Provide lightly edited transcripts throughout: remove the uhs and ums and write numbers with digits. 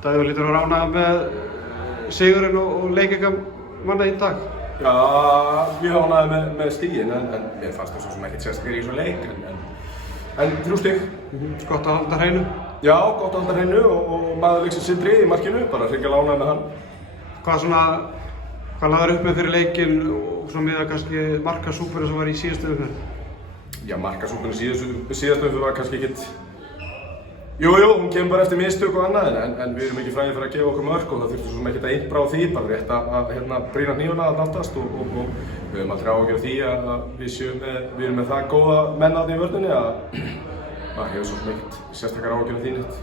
Davíð lítur að rána með sigurinn og leikjaka manna í dag. Já, mjög ánægður með stigin, en mér fannst það svo sem ekkert sérstaklega í svona leik, en 3 stig. Gott að halda hreinu. Já, gott að halda hreinu og maður leiksins Sindri í markinu, bara hrikalega ánægður með hann. Hvað lagðir upp með fyrir leikinn og svona miðað kannski markasúpunni sem var í síðustu umferð? Já, markasúpunni síðustu umferð var kannski ekkert... Jú, hún kemur bara eftir mistök og annað, en við erum ekki fræðir fyrir að gefa okkur mörk og það þurfti svo sem ekkert að innbra á því, bara rétt að brýna hnífuna að náttast og við höfum aldrei áhyggjur af því að við erum með það góða menn þarna í vörninni að maður hefur svo sem ekkert sérstakar áhyggjur af því neitt.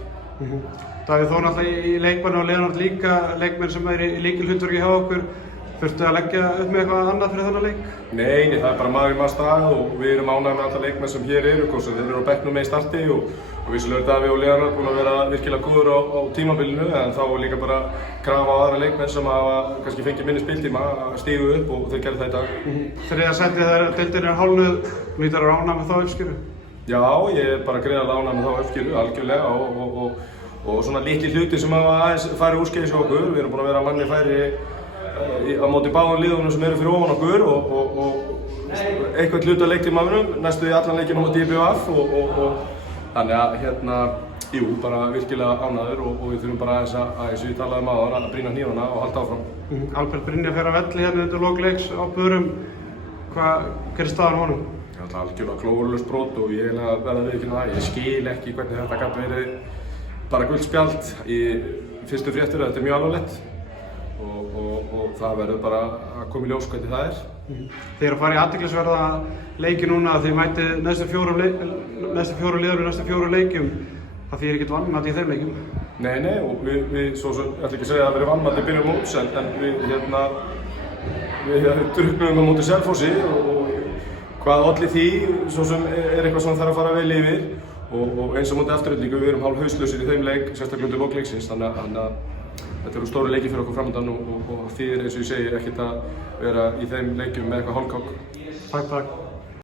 Davíð, þó náttúrulega í leikmanni og Leonard líka leikmenn sem er í lykilhlutverki hjá okkur. Þurftu að leggja upp með eitthvað annað fyrir þennan leik? Nei, það er bara maður í maður stað og við erum ánægðir með alla leikmenn sem hér eru, hvort sem þeir eru á bekknum með í starti og vissulega er Davíð og Leonard búin að vera virkilega góður á tímabilinu en þá er líka bara krafa á aðra leikmenn sem hafa kannski fengið minni spiltíma að stígu upp og þeir gerðu það í dag. Þriðja sætið þegar deildin er hálfnuð, lítur að rána með þá uppskjöru? Já, ég er bara greiðarlega ánægður með þá uppskjöru, algjörlega og svona litli hluti sem hafa aðeins farið úrskeiðis hjá okkur. Við erum búin að vera manni færi á móti báðum liðunum sem eru fyrir ofan okkur og eitthvað hluta leiktímanum, næstu í allan leikinn á móti IBVF og þannig að jú, bara virkilega ánægður og við þurfum bara aðeins eins og ég talaði áðan að brýna hnífana og halda áfram. Albert Brynjar fer að velli hérna undir lok leiks á Börum. Hver er staðan á honum? Það er algjörlega klófurlaust brot og ég verð að viðurkenna það. Ég skil ekki hvernig þetta gat verið bara gult spjald í fyrstu fréttur að þetta er mjög alvarlegt. Og það verður bara að koma í ljós hvernig það er. Þið eru að fara í athyglisverða leiki núna að þið mætið næstu 4 liðum í næstu 4 leikjum. Það þýðir ekkert vanmat í þeim leikjum. Nei, og við svo sem, ég ætla ekki að segja að það verið vanmat í byrjun móts, en við drukknum á móti Selfossi og hvað olli því, svo sem er eitthvað sem þarf að fara vel yfir og eins og móti Aftureldingu, við erum hálf hauslausir í þeim leik, sérstaklega undir lok leiksins, þannig að þetta eru stóru leikir fyrir okkur framöndan og þýðir eins og ég segi ekkert að vera í þeim leikjum með eitthvað hálfkák. Takk.